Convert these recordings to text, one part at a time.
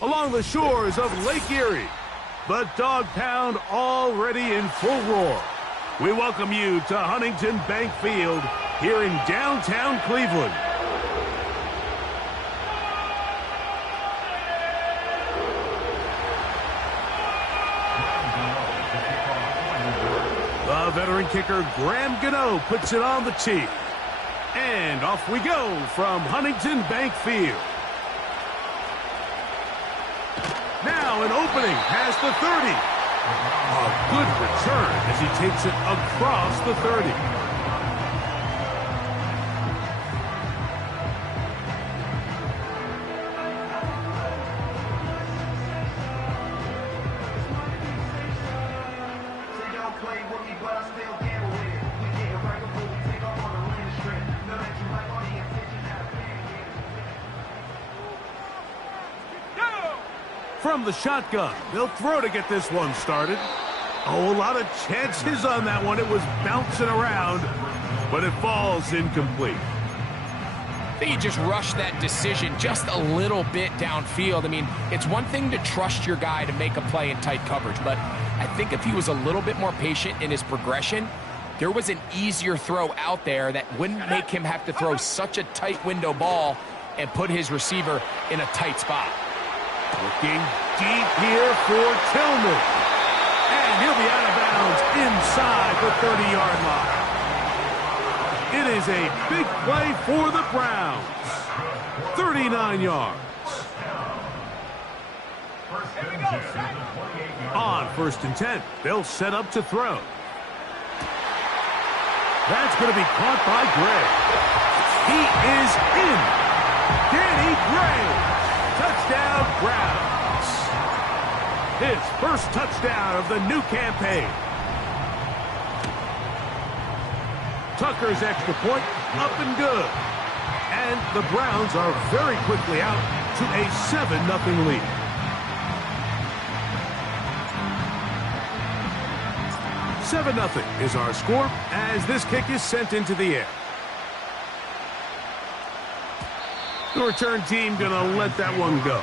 along the shores of Lake Erie. The Dog Pound already in full roar. We welcome you to Huntington Bank Field here in downtown Cleveland. The veteran kicker Graham Gano puts it on the tee. And off we go from Huntington Bank Field. Now an opening past the 30. A good return as he takes it across the 30. From the shotgun, they'll throw to get this one started. Oh, a lot of chances on that one. It was bouncing around, but it falls incomplete. I think he just rushed that decision just a little bit downfield. I mean, it's one thing to trust your guy to make a play in tight coverage, but I think if he was a little bit more patient in his progression, there was an easier throw out there that wouldn't make him have to throw such a tight window ball and put his receiver in a tight spot. Looking deep here for Tillman. And he'll be out of bounds inside the 30-yard line. It is a big play for the Browns. 39 yards. On 1st and 10, they'll set up to throw. That's going to be caught by Gray. He is in. Danny Gray. Touchdown, Browns. His first touchdown of the new campaign. Tucker's extra point up and good. And the Browns are very quickly out to a 7-0 lead. "7-0 is our score as this kick is sent into the air. The return team gonna let that one go.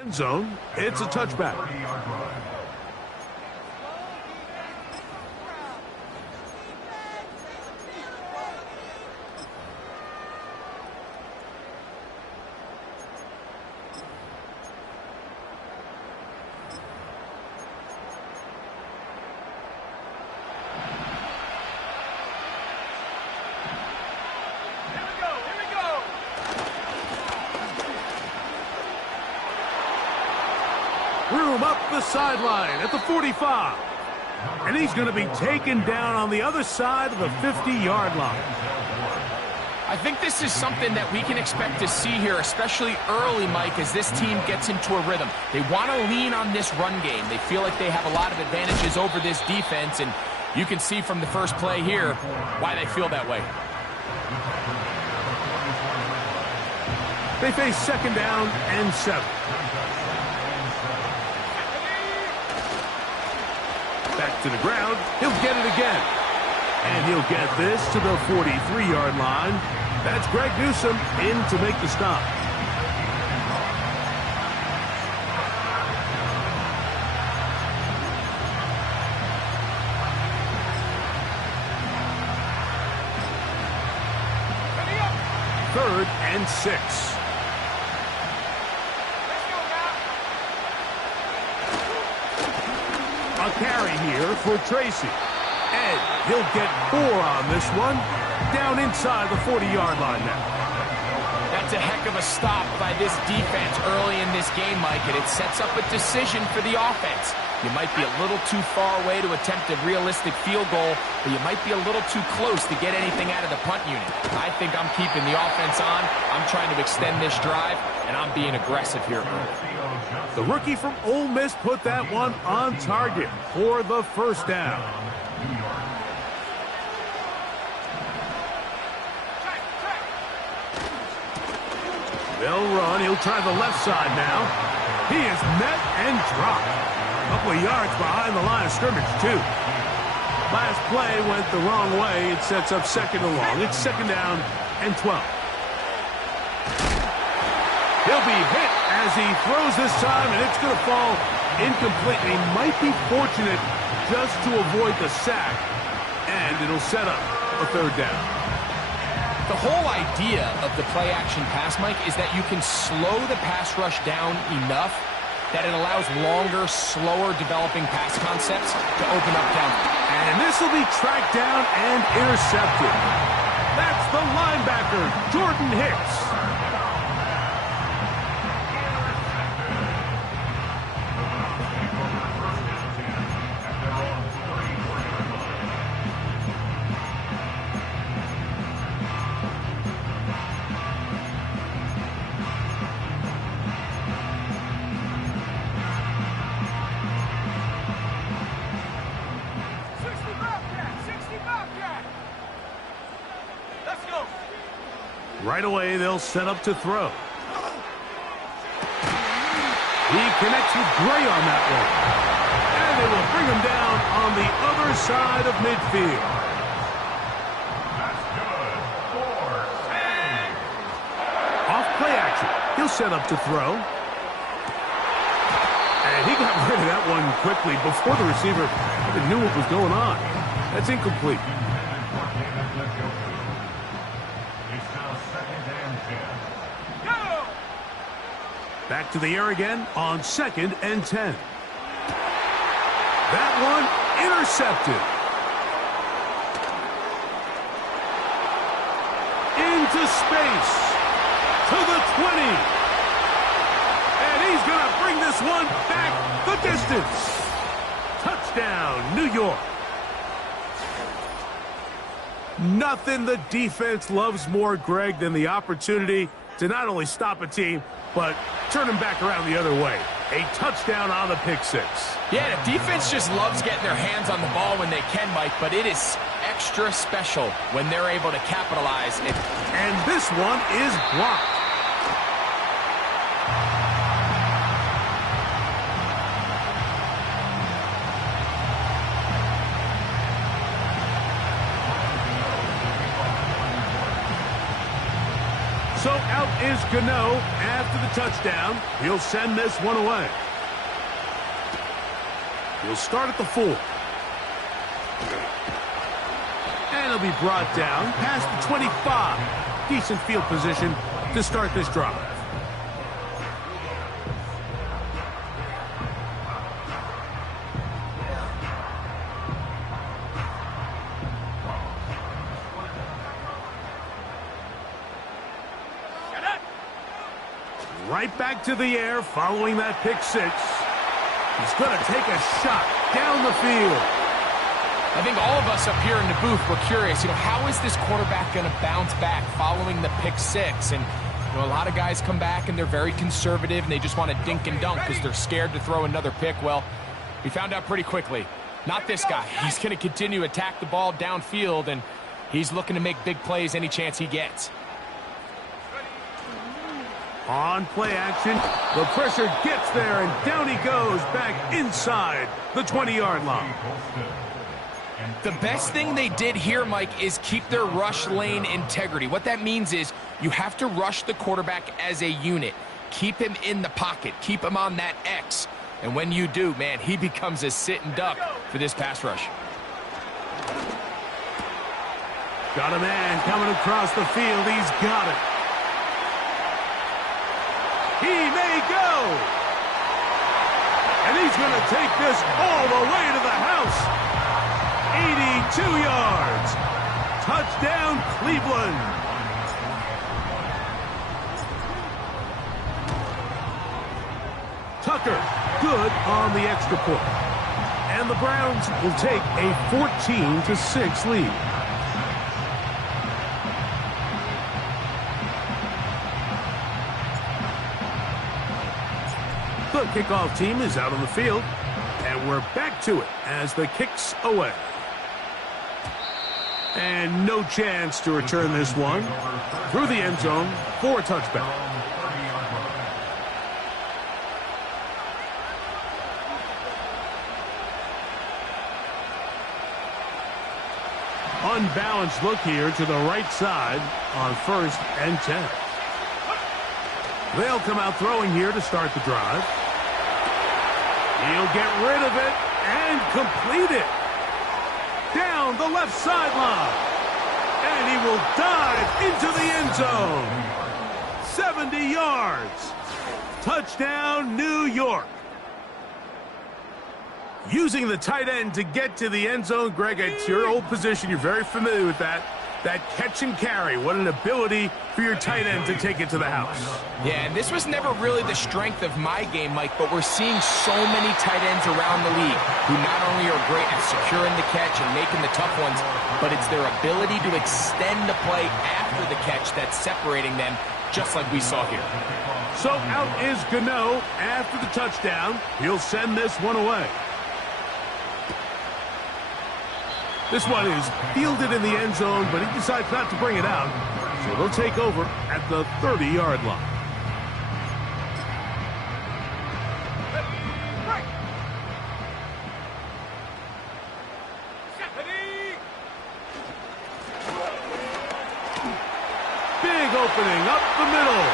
End zone. It's a touchback. Room up the sideline at the 45. And he's going to be taken down on the other side of the 50-yard line. I think this is something that we can expect to see here, especially early, Mike, as this team gets into a rhythm. They want to lean on this run game. They feel like they have a lot of advantages over this defense, and you can see from the first play here why they feel that way. They face 2nd down and 7. Back to the ground. He'll get it again. And he'll get this to the 43-yard line. That's Greg Newsome in to make the stop. Third and 6. A carry here for Tracy. And he'll get 4 on this one. Down inside the 40-yard line now. That's a heck of a stop by this defense early in this game, Mike, and it sets up a decision for the offense. You might be a little too far away to attempt a realistic field goal, but you might be a little too close to get anything out of the punt unit. I think I'm keeping the offense on. I'm trying to extend this drive, and I'm being aggressive here. The rookie from Ole Miss put that one on target for the first down. They'll run. He'll try the left side now. He is met and dropped. A couple of yards behind the line of scrimmage, too. Last play went the wrong way. It sets up second and long. It's second down and 12. He'll be hit as he throws this time, and it's going to fall incomplete. He might be fortunate just to avoid the sack, and it'll set up a third down. The whole idea of the play-action pass, Mike, is that you can slow the pass rush down enough that it allows longer, slower developing pass concepts to open up downfield. And this will be tracked down and intercepted. That's the linebacker, Jordan Hicks. Right away, they'll set up to throw. He connects with Gray on that one. And they will bring him down on the other side of midfield. Off play action. He'll set up to throw. And he got rid of that one quickly before the receiver even knew what was going on. That's incomplete. Back to the air again on 2nd and 10. That one intercepted. Into space. To the 20. And he's going to bring this one back the distance. Touchdown, New York. Nothing the defense loves more, Greg, than the opportunity to not only stop a team, but turn them back around the other way. A touchdown on the pick six. Yeah, the defense just loves getting their hands on the ball when they can, Mike, but it is extra special when they're able to capitalize. And this one is blocked. So out is Gano after the touchdown. He'll send this one away. He'll start at the 4. And he'll be brought down past the 25. Decent field position to start this drive. Right back to the air following that pick six. He's going to take a shot down the field. I think all of us up here in the booth were curious, how is this quarterback going to bounce back following the pick six? And, a lot of guys come back and they're very conservative and they just want to dink and dunk because they're scared to throw another pick. Well, we found out pretty quickly. Not this guy. He's going to continue to attack the ball downfield, and he's looking to make big plays any chance he gets. On play action, the pressure gets there, and down he goes back inside the 20-yard line. The best thing they did here, Mike, is keep their rush lane integrity. What that means is you have to rush the quarterback as a unit. Keep him in the pocket. Keep him on that X. And when you do, man, he becomes a sitting duck for this pass rush. Got a man coming across the field. He's got it. He may go. And he's going to take this all the way to the house. 82 yards. Touchdown, Cleveland. Tucker, good on the extra point. And the Browns will take a 14-6 lead. The kickoff team is out on the field, and we're back to it as the kick's away. And no chance to return this one through the end zone for a touchback. Unbalanced look here to the right side on 1st and 10. They'll come out throwing here to start the drive. He'll get rid of it and complete it. Down the left sideline. And he will dive into the end zone. 70 yards. Touchdown, New York. Using the tight end to get to the end zone, Greg, it's your old position. You're very familiar with that. That catch and carry. What an ability for your tight end to take it to the house. Yeah, and this was never really the strength of my game, Mike, but we're seeing so many tight ends around the league who not only are great at securing the catch and making the tough ones, but it's their ability to extend the play after the catch that's separating them, just like we saw here. So out is Gano after the touchdown. He'll send this one away. This one is fielded in the end zone, but he decides not to bring it out. So they'll take over at the 30-yard line. Big opening up the middle.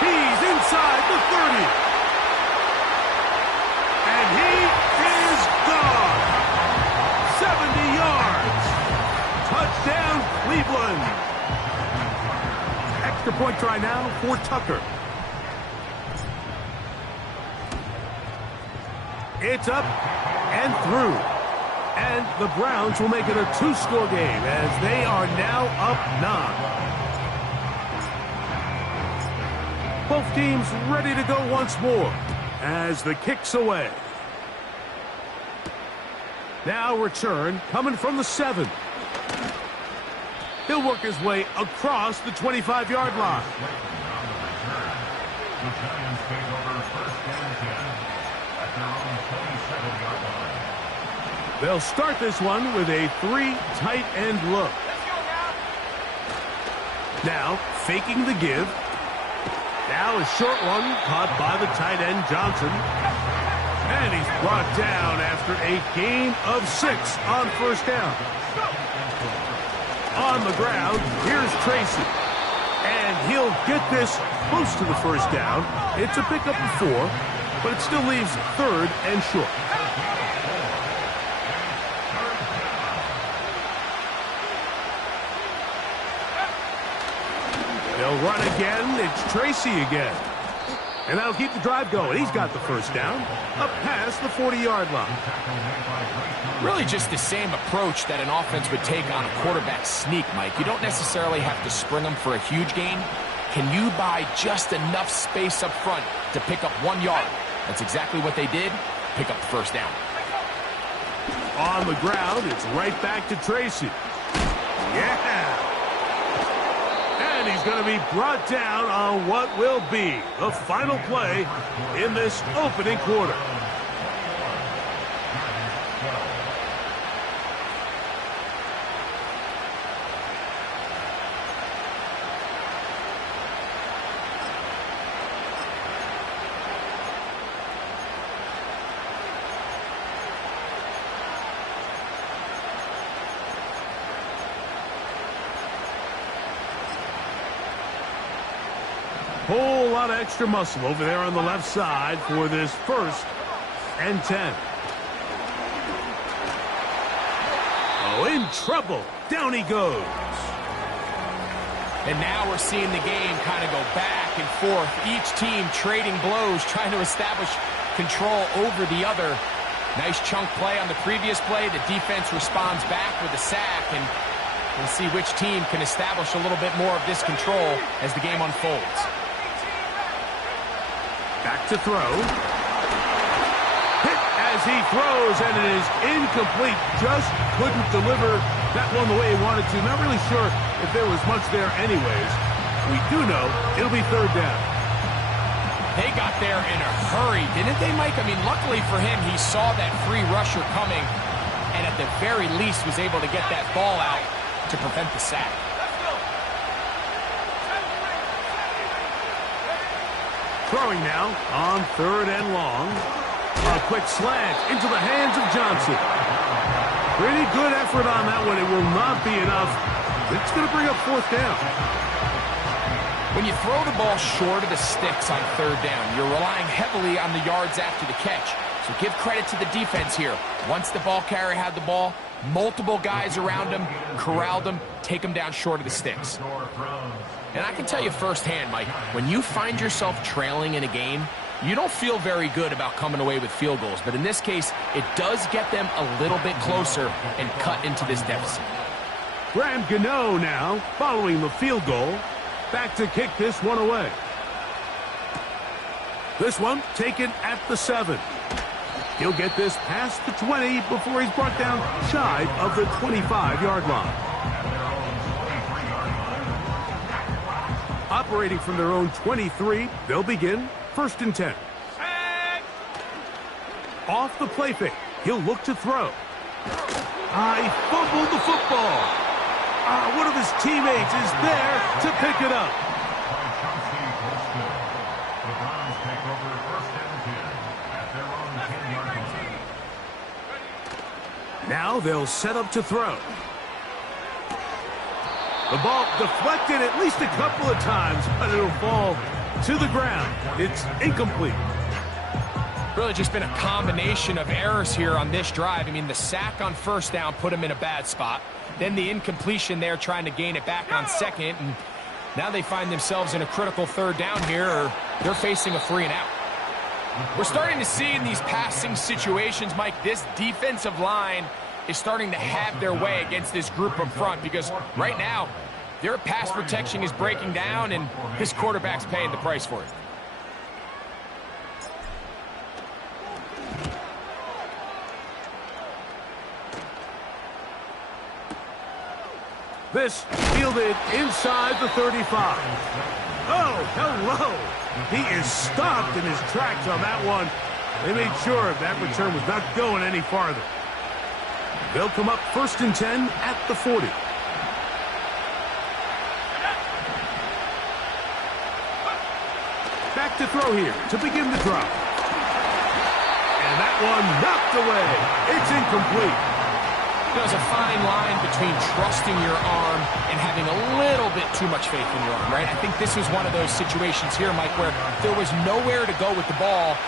He's inside the 30. And he is gone. 70 yards. Touchdown, Cleveland. Extra point try now for Tucker. It's up and through. And the Browns will make it a 2-score game as they are now up 9. Both teams ready to go once more as the kick's away. Now return coming from the 7. He'll work his way across the 25-yard line. They'll start this one with a 3 tight end look. Now faking the give. Now a short one caught by the tight end Johnson. And he's brought down after a gain of 6 on 1st down. On the ground, here's Tracy. And he'll get this close to the 1st down. It's a pickup of 4, but it still leaves 3rd and short. They'll run again. It's Tracy again. And that'll keep the drive going. He's got the 1st down up past the 40-yard line. Really just the same approach that an offense would take on a quarterback sneak, Mike. You don't necessarily have to spring them for a huge gain. Can you buy just enough space up front to pick up 1 yard? That's exactly what they did. Pick up the 1st down. On the ground, it's right back to Tracy. Yeah! And he's going to be brought down on what will be the final play in this opening quarter. Whole lot of extra muscle over there on the left side for this 1st and 10. Oh, in trouble. Down he goes. And now we're seeing the game kind of go back and forth. Each team trading blows, trying to establish control over the other. Nice chunk play on the previous play. The defense responds back with a sack, and we'll see which team can establish a little bit more of this control as the game unfolds. Back to throw. Hit as he throws, and it is incomplete. Just couldn't deliver that one the way he wanted to. Not really sure if there was much there anyways. We do know it'll be third down. They got there in a hurry, didn't they, Mike? I mean, luckily for him, he saw that free rusher coming, and at the very least was able to get that ball out to prevent the sack. Throwing now on third and long. A quick slant into the hands of Johnson. Pretty good effort on that one. It will not be enough. It's going to bring up fourth down. When you throw the ball short of the sticks on third down, you're relying heavily on the yards after the catch. So give credit to the defense here. Once the ball carrier had the ball, multiple guys around him, corralled him, take him down short of the sticks. And I can tell you firsthand, Mike, when you find yourself trailing in a game, you don't feel very good about coming away with field goals. But in this case, it does get them a little bit closer and cut into this deficit. Graham Gano now following the field goal. Back to kick this one away. This one taken at the 7. He'll get this past the 20 before he's brought down shy of the 25-yard line. Operating from their own 23, they'll begin first and 10. Off the play fake, he'll look to throw. He fumbled the football. One of his teammates is there to pick it up. Now they'll set up to throw. The ball deflected at least a couple of times, but it'll fall to the ground. It's incomplete. Really just been a combination of errors here on this drive. I mean, the sack on first down put him in a bad spot. Then the incompletion there trying to gain it back on second. And now they find themselves in a critical third down here, or they're facing a 3 and out. We're starting to see in these passing situations, Mike, this defensive line is starting to have their way against this group up front, because right now their pass protection is breaking down and this quarterback's paying the price for it. This fielded inside the 35. Oh, hello. He is stopped in his tracks on that one. They made sure that return was not going any farther. They'll come up first and 10 at the 40. Back to throw here to begin the drive. And that one knocked away. It's incomplete. There's a fine line between trusting your arm and having a little bit too much faith in your arm, right? I think this was one of those situations here, Mike, where there was nowhere to go with the ball.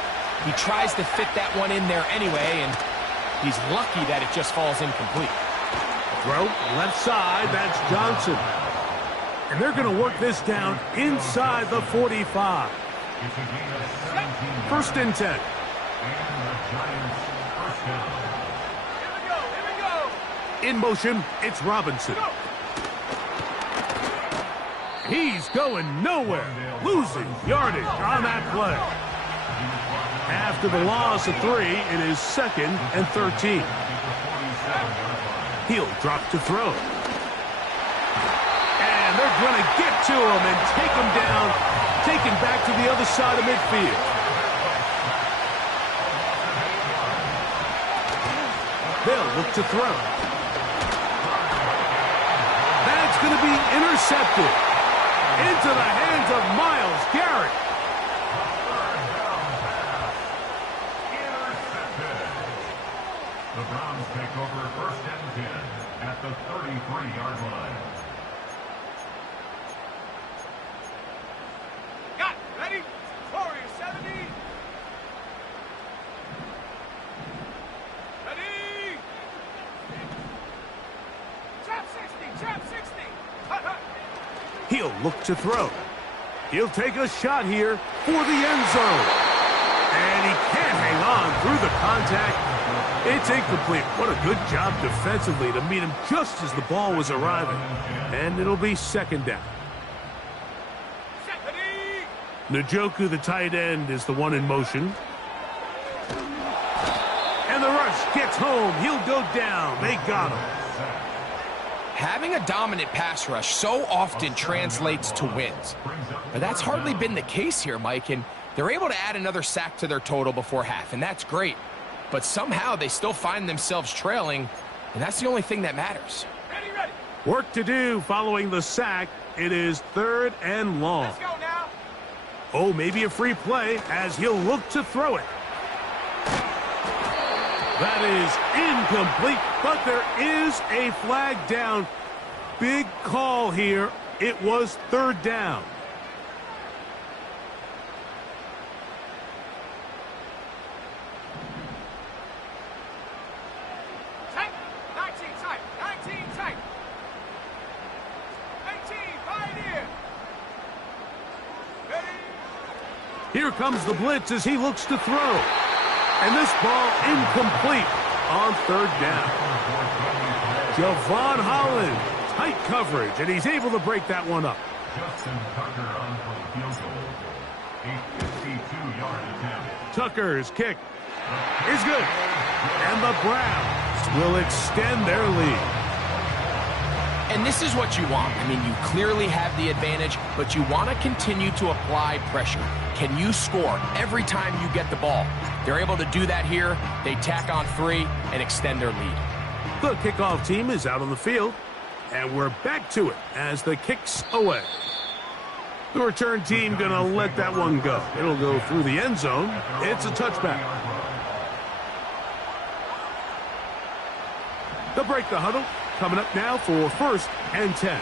He tries to fit that one in there anyway, and he's lucky that it just falls incomplete. Throw left side, that's Johnson. And they're going to work this down inside the 45. First and 10. In motion, it's Robinson. He's going nowhere, losing yardage on that play. After the loss of 3, it is second and 13. He'll drop to throw. And they're going to get to him and take him down, taken back to the other side of midfield. They'll look to throw. That's going to be intercepted into the hands of Myles Garrett. The Browns take over first and 10 at the 33-yard line. Got ready? Warrior 70. Ready? Trap 60, trap 60. He'll look to throw. He'll take a shot here for the end zone. And he can't on through the contact. It's incomplete. What a good job defensively to meet him just as the ball was arriving. And it'll be second down. Njoku, the tight end, is the one in motion. And the rush gets home. He'll go down. They got him. Having a dominant pass rush so often translates to wins. But that's hardly been the case here, Mike, and they're able to add another sack to their total before half, and that's great. But somehow they still find themselves trailing, and that's the only thing that matters. Ready. Work to do following the sack. It is third and long. Let's go now. Oh, maybe a free play as he'll look to throw it. That is incomplete, but there is a flag down. Big call here. It was third down. Tight. 19 tight. 19 tight. 18 Pioneer. Ready. Here comes the blitz as he looks to throw. And this ball incomplete on third down. Javon Holland, tight coverage, and he's able to break that one up. Justin Tucker on for the field goal. A 52-yard attempt. Tucker's kick is good. And the Browns will extend their lead. And this is what you want. I mean, you clearly have the advantage, but you want to continue to apply pressure. Can you score every time you get the ball? They're able to do that here. They tack on 3 and extend their lead. The kickoff team is out on the field, and we're back to it as the kick's away. The return team going to let that one go. It'll go through the end zone. It's a touchback. They'll break the huddle. Coming up now for first and 10.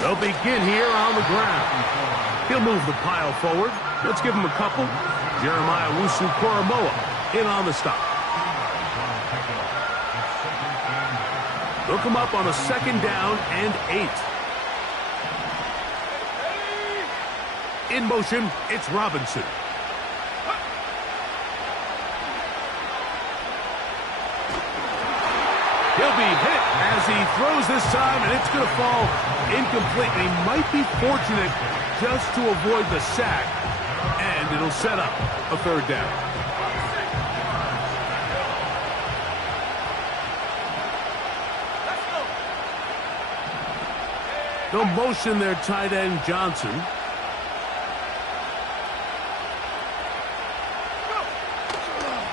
They'll begin here on the ground. He'll move the pile forward. Let's give him a couple. Jeremiah Owusu-Koramoah in on the stop. They'll come up on a second down and 8. In motion, it's Robinson. He'll be hit as he throws this time, and it's going to fall incomplete. He might be fortunate just to avoid the sack, and it'll set up a third down. They'll motion their tight end, Johnson.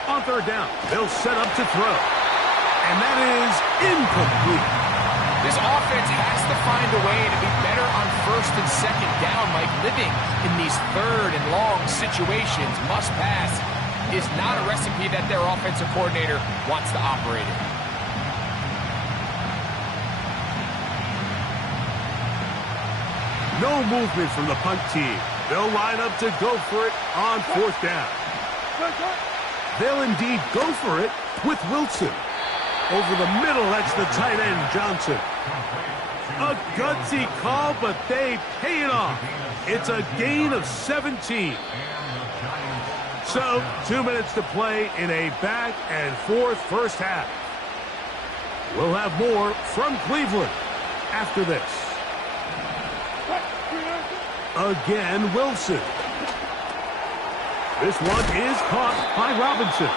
On third down, they'll set up to throw. And that is incomplete. This offense has to find a way to be better on first and second down, Mike. Living in these third and long situations, must pass, is not a recipe that their offensive coordinator wants to operate in. No movement from the punt team. They'll line up to go for it on fourth down. They'll indeed go for it with Wilson. Over the middle, that's the tight end, Johnson. A gutsy call, but they pay it off. It's a gain of 17. So, 2 minutes to play in a back and forth first half. We'll have more from Cleveland after this. Again, Wilson. This one is caught by Robinson.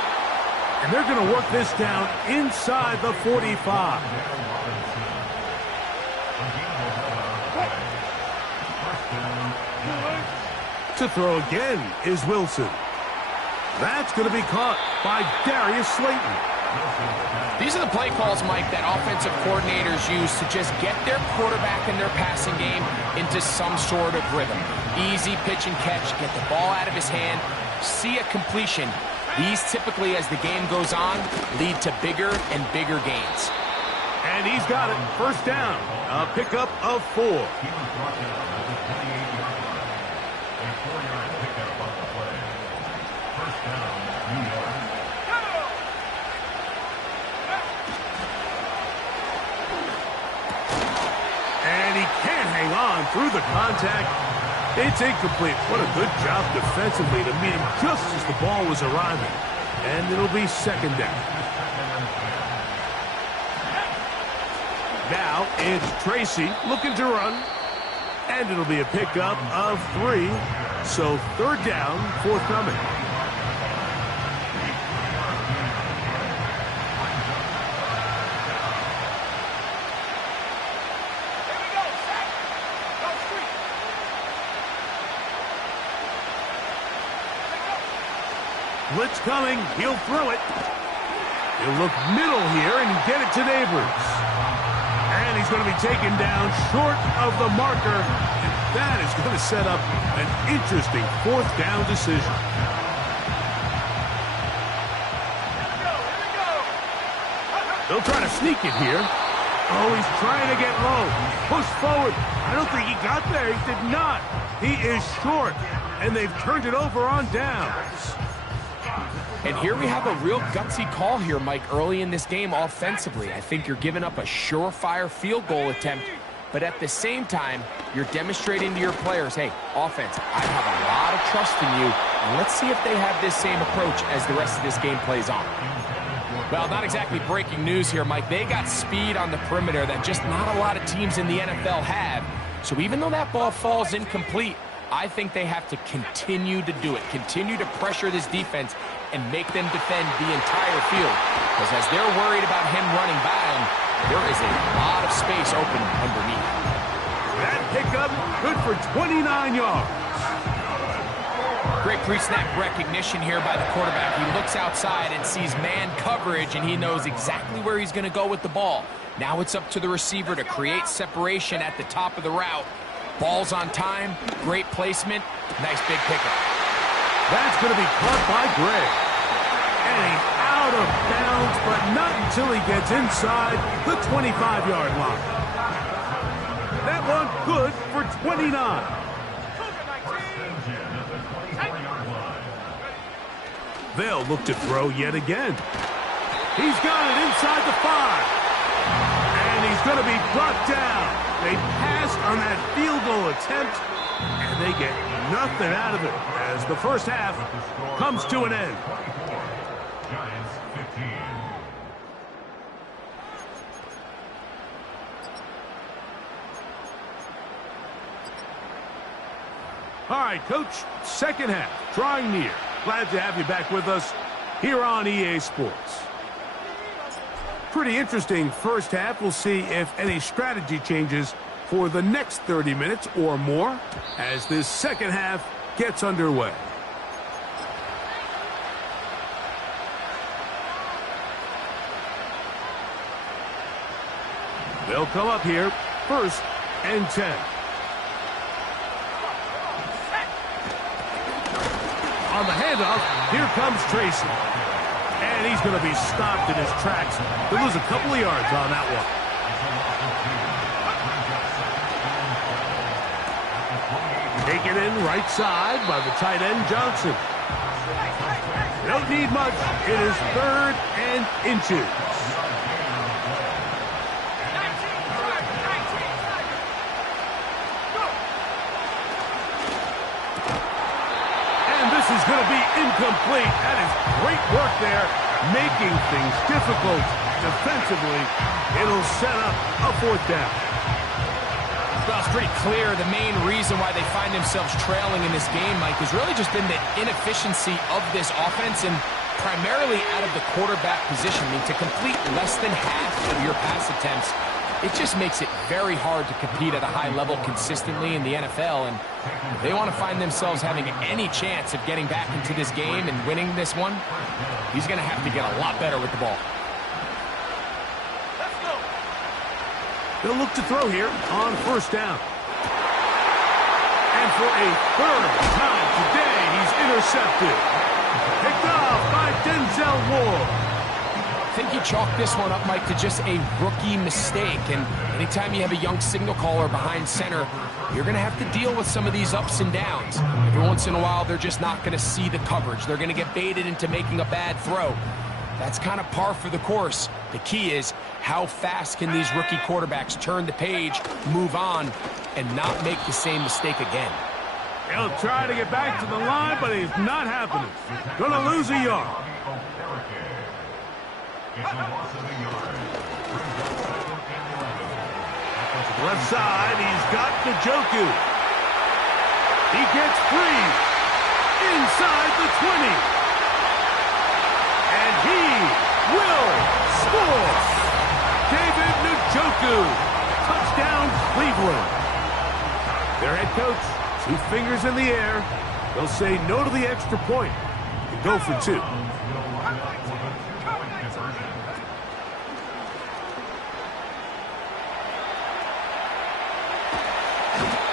And they're going to work this down inside the 45. To throw again is Wilson. That's going to be caught by Darius Slayton. These are the play calls, Mike, that offensive coordinators use to just get their quarterback and their passing game into some sort of rhythm. Easy pitch and catch, get the ball out of his hand, see a completion. These typically, as the game goes on, lead to bigger and bigger gains. And he's got it. First down. A pickup of 4. He was brought down at the 28-yard line. A 4-yard pickup on the play. First down, New York. And he can't hang on through the contact. It's incomplete. What a good job defensively to meet him just as the ball was arriving. And it'll be second down. Now it's Tracy looking to run. And it'll be a pickup of 3. So third down, forthcoming. Blitz coming. He'll throw it. He'll look middle here and get it to Neighbors. And he's going to be taken down short of the marker. And that is going to set up an interesting fourth down decision. They'll try to sneak it here. Oh, he's trying to get low. Push forward. I don't think he got there. He did not. He is short. And they've turned it over on downs. And here we have a real gutsy call here, Mike, early in this game offensively. I think you're giving up a surefire field goal attempt, but at the same time, you're demonstrating to your players, hey, offense, I have a lot of trust in you, and let's see if they have this same approach as the rest of this game plays on. Well, not exactly breaking news here, Mike. They got speed on the perimeter that just not a lot of teams in the NFL have. So even though that ball falls incomplete, I think they have to continue to do it, continue to pressure this defense and make them defend the entire field. Because as they're worried about him running by them, there is a lot of space open underneath. That pickup good for 29 yards. Great pre-snap recognition here by the quarterback. He looks outside and sees man coverage, and he knows exactly where he's going to go with the ball. Now it's up to the receiver to create separation at the top of the route. Ball's on time, great placement, nice big pickup. That's going to be caught by Gray. And he's out of bounds, but not until he gets inside the 25-yard line. That one good for 29. They'll look to throw yet again. He's got it inside the 5. And he's going to be brought down. They pass on that field goal attempt, and they get nothing out of it as the first half comes to an end. Giants 15. All right, Coach, second half, drawing near. Glad to have you back with us here on EA Sports. Pretty interesting first half. We'll see if any strategy changes for the next 30 minutes or more as this second half gets underway. They'll come up here, 1st and 10. On the handoff, here comes Tracy. And he's going to be stopped in his tracks. He'll lose a couple of yards on that one. Taken in right side by the tight end, Johnson. Don't need much. It is 3rd and inches. Is going to be incomplete. That is great work there, making things difficult defensively. It'll set up a 4th down. Well, it's pretty clear the main reason why they find themselves trailing in this game, Mike, has really just been the inefficiency of this offense and primarily out of the quarterback position. I mean, to complete less than half of your pass attempts, it just makes it very hard to compete at a high level consistently in the NFL. And if they want to find themselves having any chance of getting back into this game and winning this one, he's going to have to get a lot better with the ball. Let's go. They'll look to throw here on 1st down. And for a 3rd time today, he's intercepted. Picked off by Denzel Ward. I think you chalk this one up, Mike, to just a rookie mistake. And anytime you have a young signal caller behind center, you're going to have to deal with some of these ups and downs. Every once in a while, they're just not going to see the coverage. They're going to get baited into making a bad throw. That's kind of par for the course. The key is how fast can these rookie quarterbacks turn the page, move on, and not make the same mistake again. He'll try to get back to the line, but he's not happening. Gonna lose a yard. It's a loss of a yard. Left side, he's got Njoku. He gets free inside the 20. And he will score. David Njoku. Touchdown, Cleveland. Their head coach, 2 fingers in the air. They'll say no to the extra point and go for 2.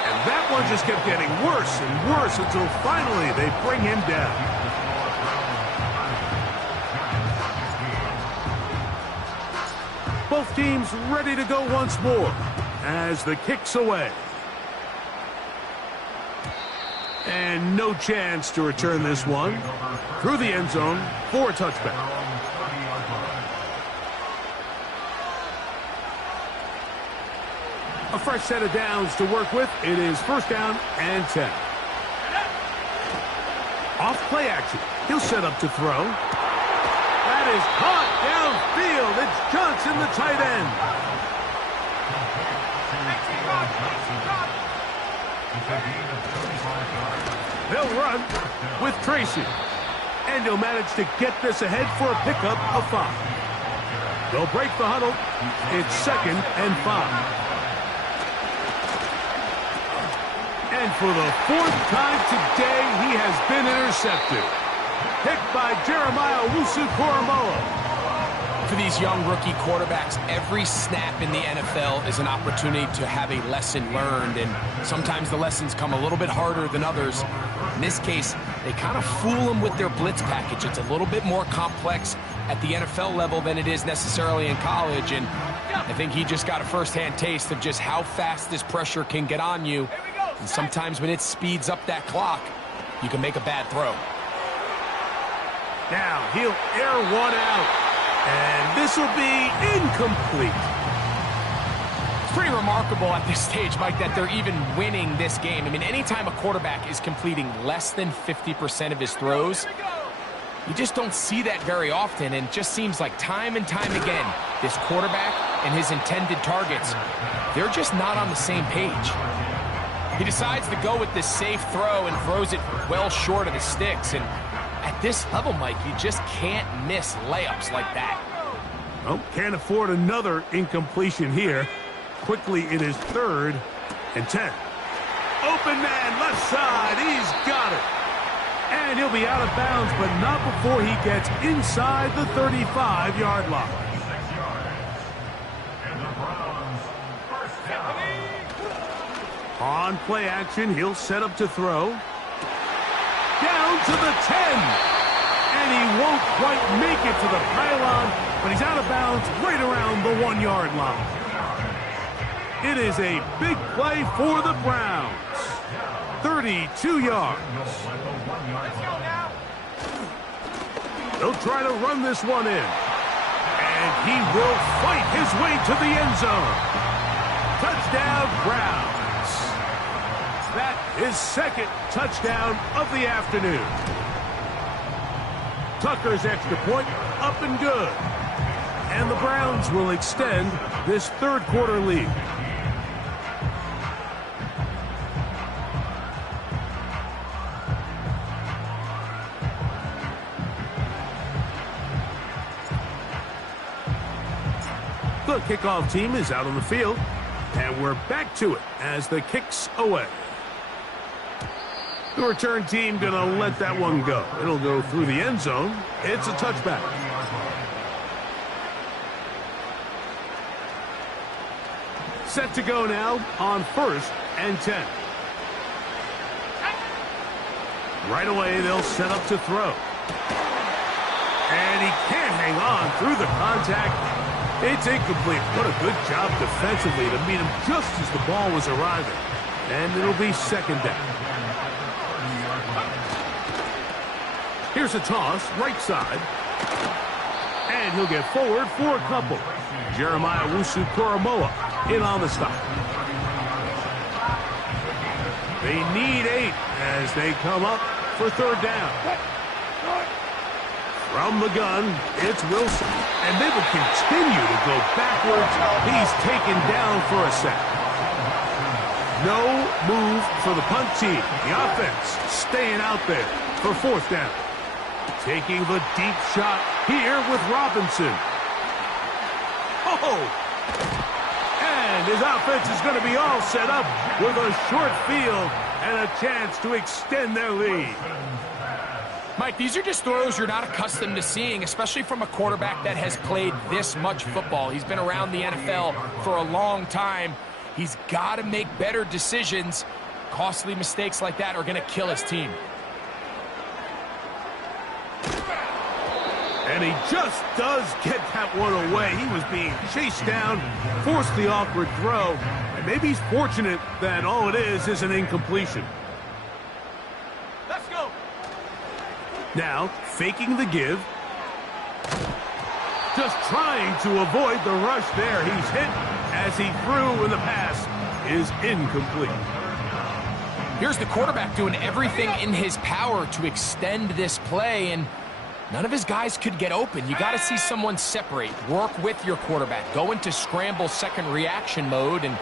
And that one just kept getting worse and worse until finally they bring him down. Both teams ready to go once more as the kick's away. And no chance to return this one. Through the end zone for a touchback. A fresh set of downs to work with. It is first down and 10. Off play action. He'll set up to throw. That is caught downfield. It's Johnson, the tight end. They'll run with Tracy. And he'll manage to get this ahead for a pickup of 5. They'll break the huddle. It's 2nd and 5. And for the 4th time today, he has been intercepted. Picked by Jeremiah Owusu-Koramoah. For these young rookie quarterbacks, every snap in the NFL is an opportunity to have a lesson learned, and sometimes the lessons come a little bit harder than others. In this case, they kind of fool them with their blitz package. It's a little bit more complex at the NFL level than it is necessarily in college, and I think he just got a first-hand taste of just how fast this pressure can get on you. And sometimes when it speeds up that clock, you can make a bad throw. Now he'll air one out. And this will be incomplete. It's pretty remarkable at this stage, Mike, that they're even winning this game. I mean, anytime a quarterback is completing less than 50% of his throws, you just don't see that very often. And it just seems like time and time again, this quarterback and his intended targets, they're just not on the same page. He decides to go with this safe throw and throws it well short of the sticks. And at this level, Mike, you just can't miss layups like that. Well, can't afford another incompletion here. Quickly, it is 3rd and 10. Open man, left side, he's got it. And he'll be out of bounds, but not before he gets inside the 35-yard line. 6 yards. And the Browns first down. On play action, he'll set up to throw. Down to the 10. And he won't quite make it to the pylon, but he's out of bounds right around the 1-yard line. It is a big play for the Browns. 32 yards. They'll try to run this one in. And he will fight his way to the end zone. Touchdown, Browns. That is 2nd touchdown of the afternoon. Tucker's extra point up and good. And the Browns will extend this 3rd quarter lead. The kickoff team is out on the field, and we're back to it as the kick's away. The return team going to let that one go. It'll go through the end zone. It's a touchback. Set to go now on 1st and 10. Right away, they'll set up to throw. And he can't hang on through the contact. It's incomplete. What a good job defensively to meet him just as the ball was arriving. And it'll be 2nd down. Here's a toss, right side. And he'll get forward for a couple. Jeremiah Owusu-Koramoah in on the stop. They need 8 as they come up for third down. From the gun, it's Wilson. And they will continue to go backwards. He's taken down for a sack. No move for the punt team. The offense staying out there for fourth down. Taking the deep shot here with Robinson. Oh! And his offense is going to be all set up with a short field and a chance to extend their lead. Mike, these are just throws you're not accustomed to seeing, especially from a quarterback that has played this much football. He's been around the NFL for a long time. He's got to make better decisions. Costly mistakes like that are going to kill his team. And he just does get that one away. He was being chased down, forced the awkward throw, and maybe he's fortunate that all it is an incompletion. Let's go. Now, faking the give. Just trying to avoid the rush there. He's hit as he threw, and the pass is incomplete. Here's the quarterback doing everything in his power to extend this play, and none of his guys could get open. You got to see someone separate, work with your quarterback, go into scramble second reaction mode, and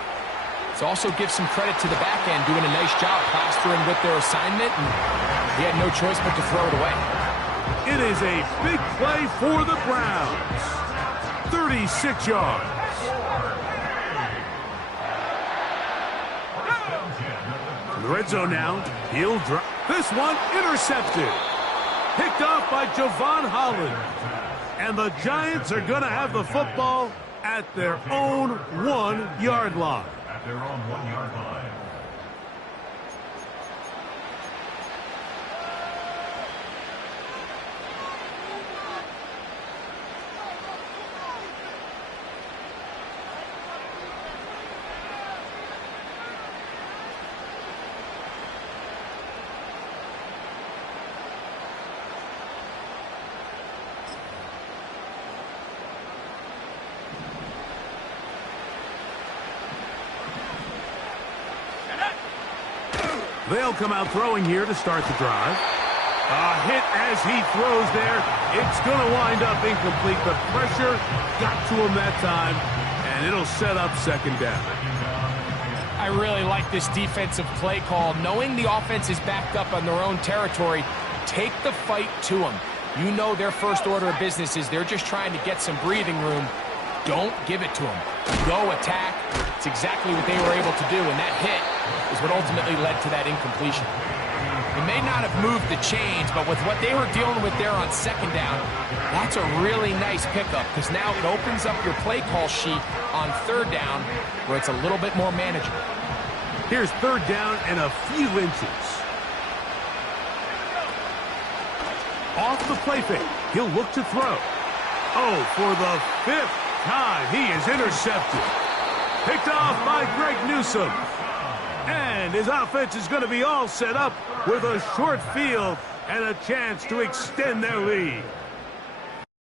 let's also give some credit to the back end doing a nice job plastering with their assignment, and he had no choice but to throw it away. It is a big play for the Browns. 36 yards. In the red zone now, he'll drop. This one intercepted. Picked off by Javon Holland. And the Giants are going to have the football at their own 1-yard line. At their own 1-yard line. They'll come out throwing here to start the drive. A hit as he throws there. It's going to wind up incomplete. The pressure got to him that time, and it'll set up second down. I really like this defensive play call. Knowing the offense is backed up on their own territory, take the fight to them. You know their first order of business is they're just trying to get some breathing room. Don't give it to them. Go attack. It's exactly what they were able to do, and that hit is what ultimately led to that incompletion. They may not have moved the chains, but with what they were dealing with there on second down, that's a really nice pickup because now it opens up your play call sheet on third down where it's a little bit more manageable. Here's third down and a few inches. Off the play fake. He'll look to throw. Oh, for the 5th time, he is intercepted. Picked off by Greg Newsome. And his offense is going to be all set up with a short field and a chance to extend their lead.